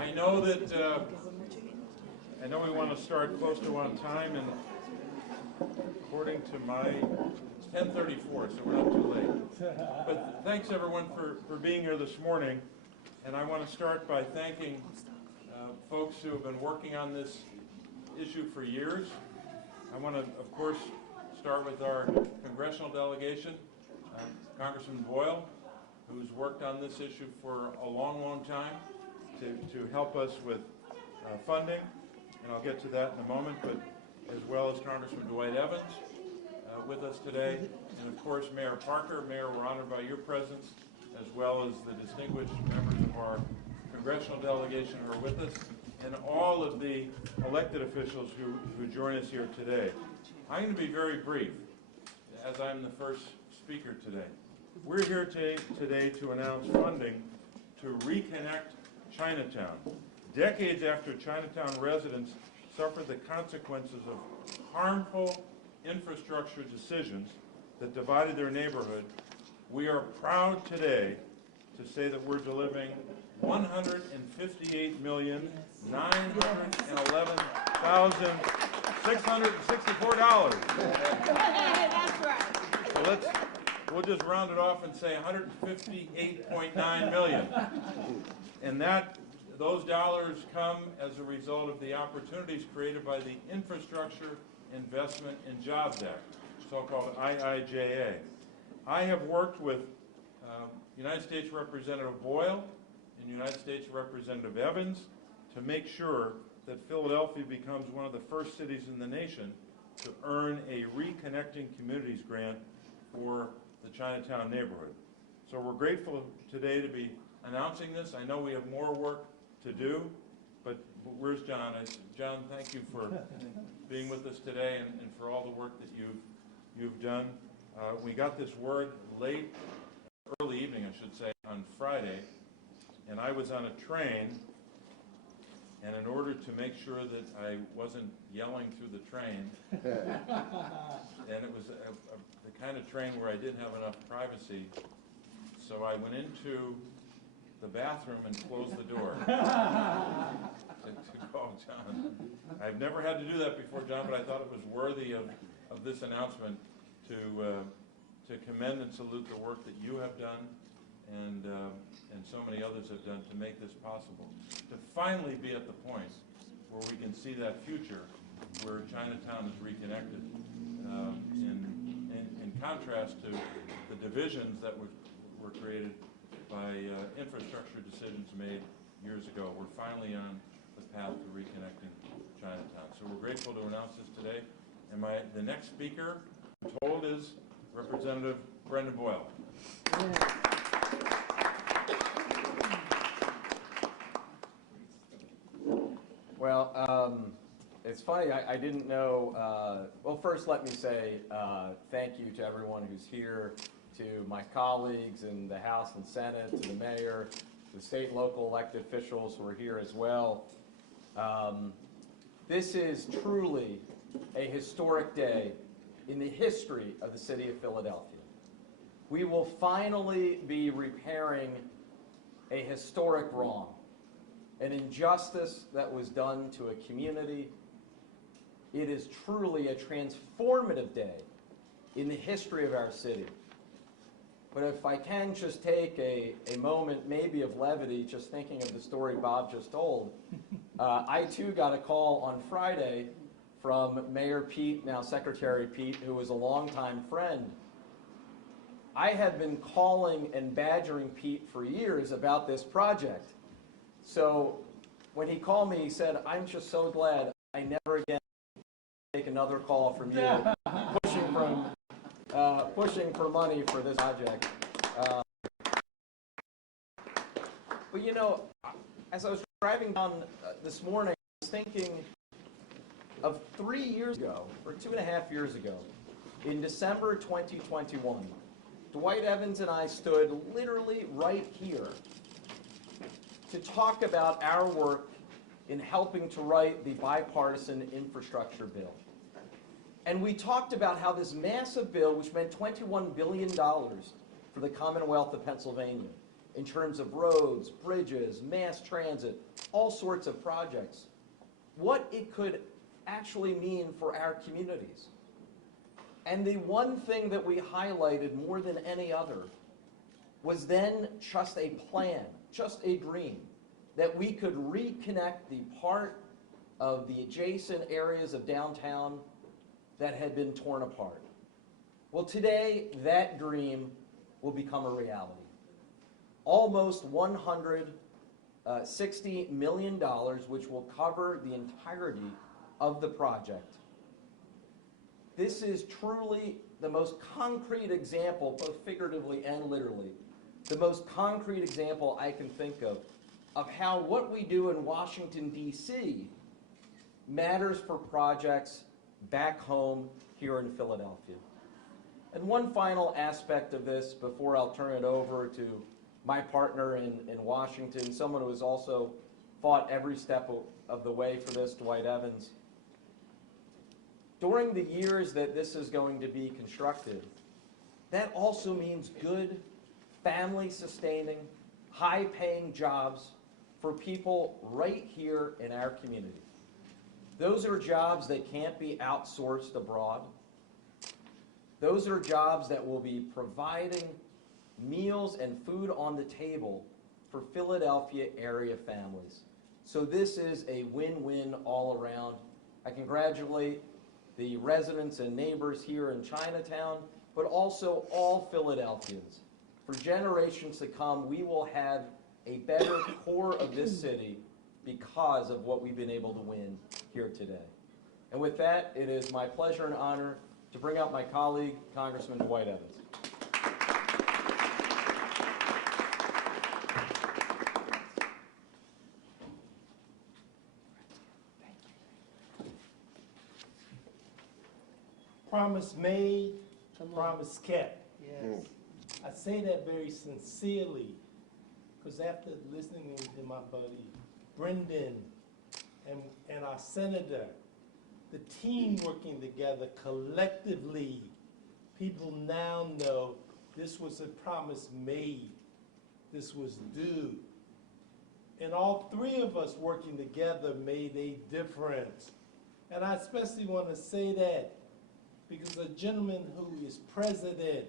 I know that I know we want to start close to on time, and according to my 10:34, so we're not too late. But thanks everyone for being here this morning, and I want to start by thanking folks who have been working on this issue for years. I want to, of course, start with our congressional delegation, Congressman Boyle, who's worked on this issue for a long, long time to help us with funding, and I'll get to that in a moment, but as well as Congressman Dwight Evans with us today, and of course Mayor Parker. Mayor, we're honored by your presence, as well as the distinguished members of our congressional delegation who are with us, and all of the elected officials who join us here today. I'm going to be very brief, as I'm the first speaker today. We're here today to announce funding to reconnect Chinatown. Decades after Chinatown residents suffered the consequences of harmful infrastructure decisions that divided their neighborhood, we are proud today to say that we're delivering $158,911,664. That's right. So we'll just round it off and say $158.9 million. And those dollars come as a result of the opportunities created by the Infrastructure Investment and Jobs Act, so-called IIJA. I have worked with United States Representative Boyle and United States Representative Evans to make sure that Philadelphia becomes one of the first cities in the nation to earn a Reconnecting Communities grant for the Chinatown neighborhood. So we're grateful today to be announcing this. I know we have more work to do, but where's John? John, thank you for being with us today and for all the work that you've done. We got this word early evening, I should say, on Friday, and I was on a train, and in order to make sure that I wasn't yelling through the train, and it was the kind of train where I didn't have enough privacy, so I went into the bathroom and closed the door to call John. I've never had to do that before, John, but I thought it was worthy of this announcement to commend and salute the work that you have done and so many others have done to make this possible. To finally be at the point where we can see that future where Chinatown is reconnected, in contrast to the divisions that were created by infrastructure decisions made years ago. We're finally on the path to reconnecting Chinatown. So we're grateful to announce this today. And the next speaker, I'm told, is Representative Brendan Boyle. Well, it's funny, I didn't know, well, first let me say thank you to everyone who's here, to my colleagues in the House and Senate, to the mayor, the state and local elected officials who are here as well. This is truly a historic day in the history of the city of Philadelphia. We will finally be repairing a historic wrong, an injustice that was done to a community. It is truly a transformative day in the history of our city. But if I can just take a moment maybe of levity, just thinking of the story Bob just told, I too got a call on Friday from Mayor Pete, now Secretary Pete, who was a longtime friend. I had been calling and badgering Pete for years about this project. So when he called me, he said, "I'm just so glad I never again take another call from you pushing for money for this project." But you know, as I was driving down this morning, I was thinking of 3 years ago, or 2.5 years ago, in December 2021, Dwight Evans and I stood literally right here to talk about our work in helping to write the bipartisan infrastructure bill. And we talked about how this massive bill, which meant $21 billion for the Commonwealth of Pennsylvania, in terms of roads, bridges, mass transit, all sorts of projects, what it could actually mean for our communities. And the one thing that we highlighted more than any other was then just a plan, just a dream, that we could reconnect the part of the adjacent areas of downtown that had been torn apart. Well, today, that dream will become a reality. Almost $160 million, which will cover the entirety of the project. This is truly the most concrete example, both figuratively and literally, the most concrete example I can think of how what we do in Washington, D.C. matters for projects back home here in Philadelphia. And one final aspect of this before I'll turn it over to my partner in Washington, someone who has also fought every step of the way for this, Dwight Evans. During the years that this is going to be constructed, that also means good, family-sustaining, high-paying jobs for people right here in our community. Those are jobs that can't be outsourced abroad. Those are jobs that will be providing meals and food on the table for Philadelphia area families. So this is a win-win all around. I congratulate the residents and neighbors here in Chinatown, but also all Philadelphians. For generations to come, we will have a better core of this city because of what we've been able to win here today. And with that, it is my pleasure and honor to bring out my colleague, Congressman Dwight Evans. Promise made, promise kept. Yes. I say that very sincerely because after listening to my buddy Brendan and our senator, the team working together collectively, people now know this was a promise made, this was due. And all three of us working together made a difference. And I especially want to say that because a gentleman who is president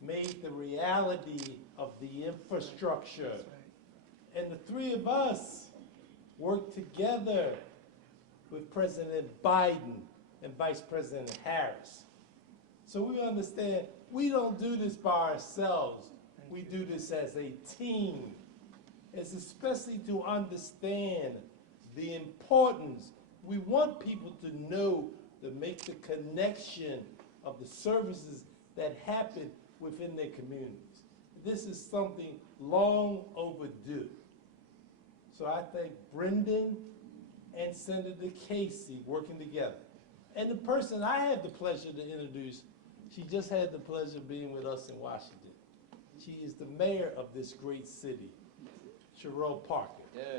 made the reality of the infrastructure. And the three of us worked together with President Biden and Vice President Harris. So we understand we don't do this by ourselves. We do this as a team. It's especially to understand the importance. We want people to know, to make the connection of the services that happen within their communities. This is something long overdue. So I thank Brendan and Senator Casey working together. And the person I had the pleasure to introduce, she just had the pleasure of being with us in Washington. She is the mayor of this great city, Cherelle Parker. Yeah.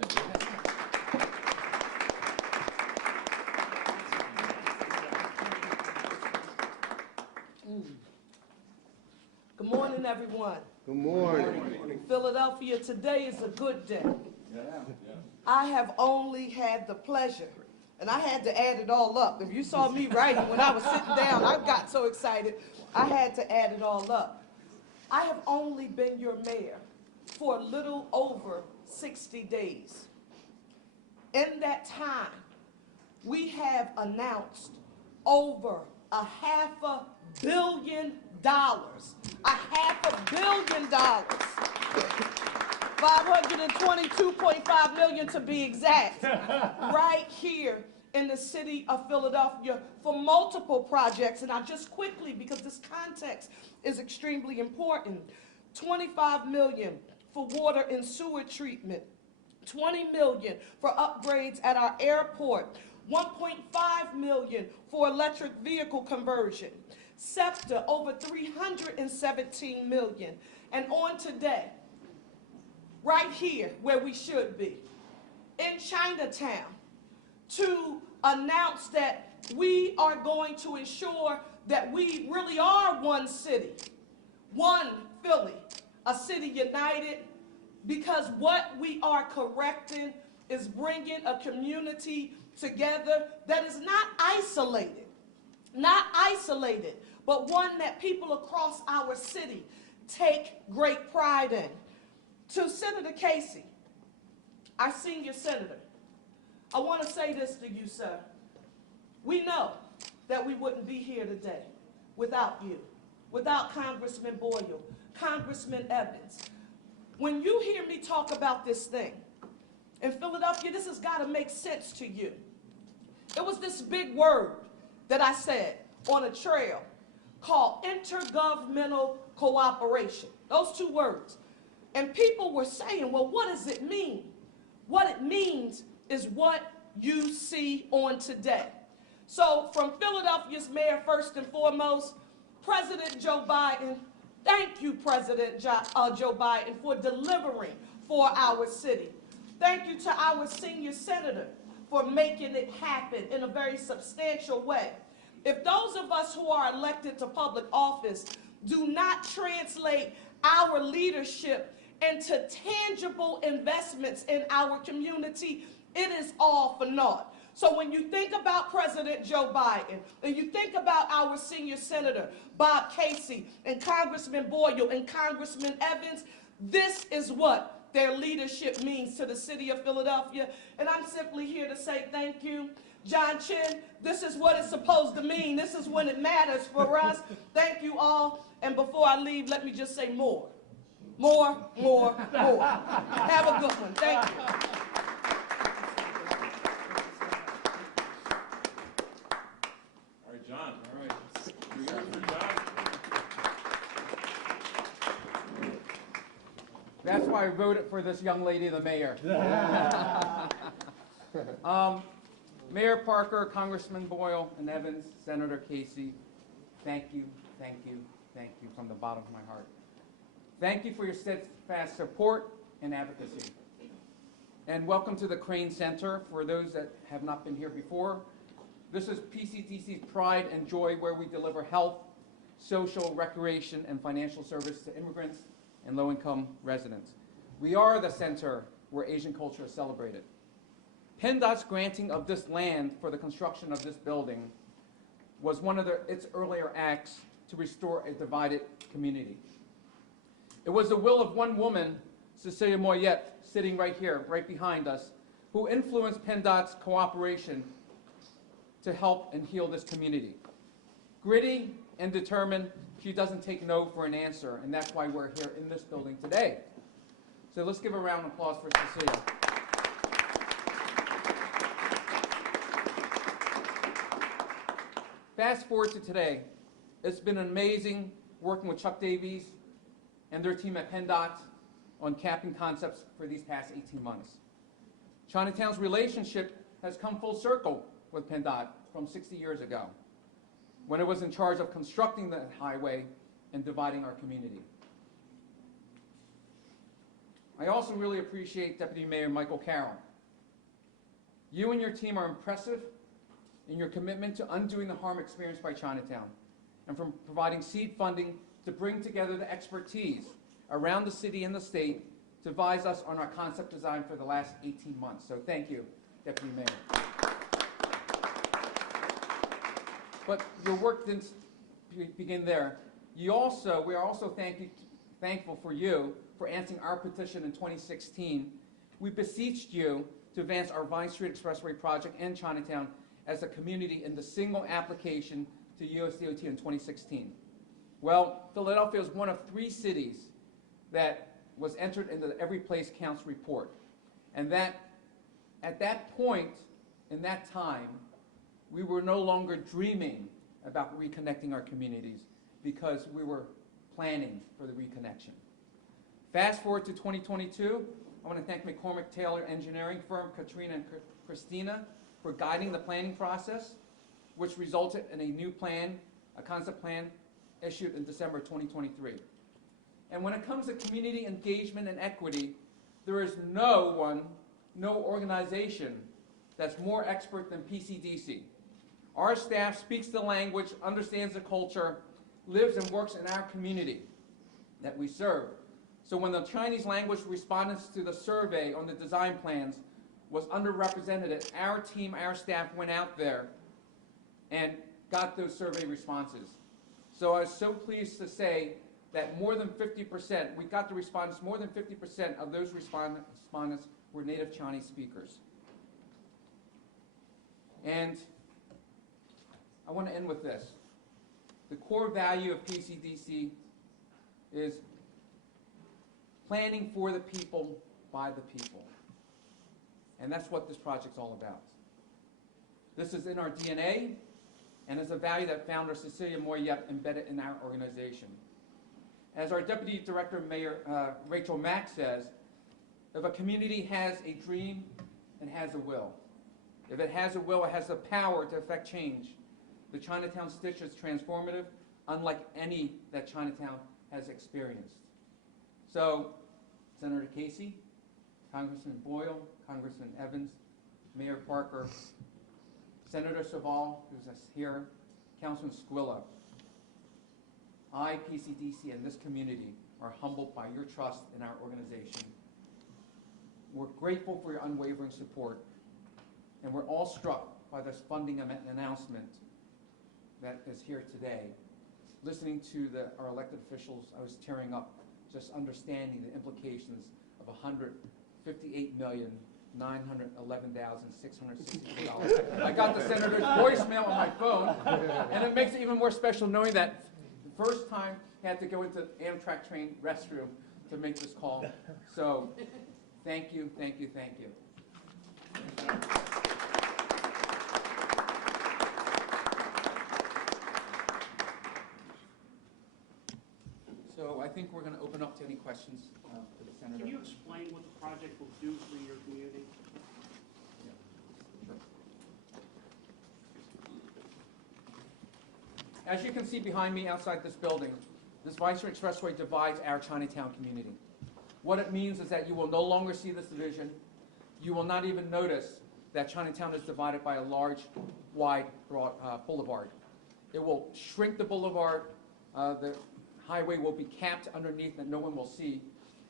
Good morning, everyone. Good morning. Philadelphia, today is a good day. I have only had the pleasure, and I had to add it all up. If you saw me writing when I was sitting down, I got so excited, I had to add it all up. I have only been your mayor for a little over 60 days. In that time, we have announced over $500 million. $500 million. $522.5 million to be exact, right here in the city of Philadelphia for multiple projects. And I just quickly, because this context is extremely important, $25 million for water and sewer treatment, $20 million for upgrades at our airport, $1.5 million for electric vehicle conversion, SEPTA over $317 million. And on today, right here where we should be, in Chinatown, to announce that we are going to ensure that we really are one city, one Philly, a city united, because what we are correcting is bringing a community together that is not isolated, but one that people across our city take great pride in. To Senator Casey, our senior senator, I want to say this to you, sir. We know that we wouldn't be here today without you, without Congressman Boyle, Congressman Evans. When you hear me talk about this thing, in Philadelphia, this has got to make sense to you. It was this big word that I said on a trail called intergovernmental cooperation. Those two words. And people were saying, well, what does it mean? What it means is what you see on today. So from Philadelphia's mayor, first and foremost, President Joe Biden, thank you, President Joe Biden, for delivering for our city. Thank you to our senior senator for making it happen in a very substantial way. If those of us who are elected to public office do not translate our leadership into tangible investments in our community, it is all for naught. So when you think about President Joe Biden, and you think about our senior senator, Bob Casey, and Congressman Boyle, and Congressman Evans, this is what their leadership means to the city of Philadelphia. And I'm simply here to say thank you. John Chin, this is what it's supposed to mean. This is when it matters for us. Thank you all. And before I leave, let me just say more. More, more, more. Have a good one. Thank you. All right, John. All right. You're here for John. That's why I voted for this young lady, the mayor. Mayor Parker, Congressman Boyle and Evans, Senator Casey, thank you, thank you, thank you from the bottom of my heart. Thank you for your steadfast support and advocacy. And welcome to the Crane Center for those that have not been here before. This is PCTC's pride and joy, where we deliver health, social, recreation, and financial service to immigrants and low-income residents. We are the center where Asian culture is celebrated. PennDOT's granting of this land for the construction of this building was one of its earlier acts to restore a divided community. It was the will of one woman, Cecilia Moyet, sitting right here, right behind us, who influenced PennDOT's cooperation to help and heal this community. Gritty and determined, she doesn't take no for an answer, and that's why we're here in this building today. So let's give a round of applause for Cecilia. Fast forward to today. It's been amazing working with Chuck Davies and their team at PennDOT on capping concepts for these past 18 months. Chinatown's relationship has come full circle with PennDOT from 60 years ago, when it was in charge of constructing the highway and dividing our community. I also really appreciate Deputy Mayor Michael Carroll. You and your team are impressive in your commitment to undoing the harm experienced by Chinatown, and from providing seed funding to bring together the expertise around the city and the state to advise us on our concept design for the last 18 months. So thank you, Deputy Mayor. But your work didn't begin there. We are also thankful for you for answering our petition in 2016. We beseeched you to advance our Vine Street Expressway project and Chinatown as a community in the single application to USDOT in 2016. Well, Philadelphia is one of 3 cities that was entered into the Every Place Counts report. And that at that point, in that time, we were no longer dreaming about reconnecting our communities, because we were planning for the reconnection. Fast forward to 2022, I want to thank McCormick Taylor Engineering firm, Katrina and Christina, for guiding the planning process, which resulted in a new plan, a concept plan, issued in December 2023. And when it comes to community engagement and equity, there is no organization that's more expert than PCDC. Our staff speaks the language, understands the culture, lives and works in our community that we serve. So when the Chinese language respondents to the survey on the design plans was underrepresented, our team, our staff went out there and got those survey responses. So I was so pleased to say that more than 50%, we got the respondents, more than 50% of those respondents were native Chinese speakers. And I want to end with this. The core value of PCDC is planning for the people, by the people. And that's what this project's all about. This is in our DNA, and is a value that founder Cecilia Moyet embedded in our organization. As our Deputy Director Mayor Rachel Mack says, if a community has a dream, it has a will. If it has a will, it has the power to affect change. The Chinatown Stitch is transformative, unlike any that Chinatown has experienced. So, Senator Casey, Congressman Boyle, Congressman Evans, Mayor Parker, Senator Saval, who's here, Councilman Squilla, I, PCDC, and this community are humbled by your trust in our organization. We're grateful for your unwavering support, and we're all struck by this funding announcement that is here today. Listening to our elected officials, I was tearing up just understanding the implications of $158,911,664. I got the senator's voicemail on my phone, and it makes it even more special knowing that the first time I had to go into Amtrak train restroom to make this call. So, thank you, thank you, thank you. So I think we're going to open up to any questions for the senator. Can you explain what the project will do for your community? Sure. As you can see behind me outside this building, this Viceroy Expressway divides our Chinatown community. What it means is that you will no longer see this division. You will not even notice that Chinatown is divided by a large, wide, broad boulevard. It will shrink the boulevard. The highway will be capped underneath that no one will see,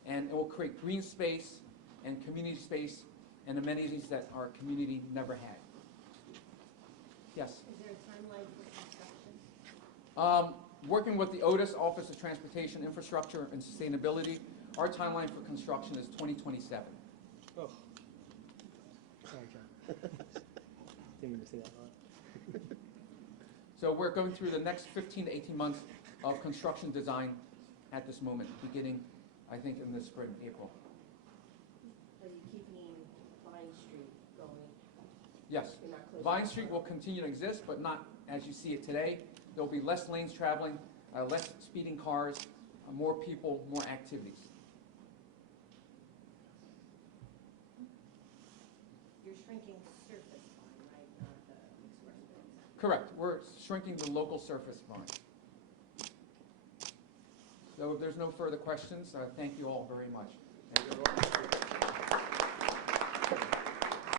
and it will create green space and community space and amenities that our community never had. Yes? Is there a timeline for construction? Working with the Otis Office of Transportation Infrastructure and Sustainability, our timeline for construction is 2027. Oh. Sorry, John. Didn't mean to say that loud. So we're going through the next 15 to 18 months of construction design at this moment, beginning, I think, in the spring, April. Are you keeping Vine Street going? Yes. You're not closing Vine it Street down? will continue to exist, but not as you see it today. There'll be less lanes traveling, less speeding cars, more people, more activities. You're shrinking surface Vine, right, not the expressways? Correct. We're shrinking the local surface line. So if there's no further questions, thank you all very much. Thank you.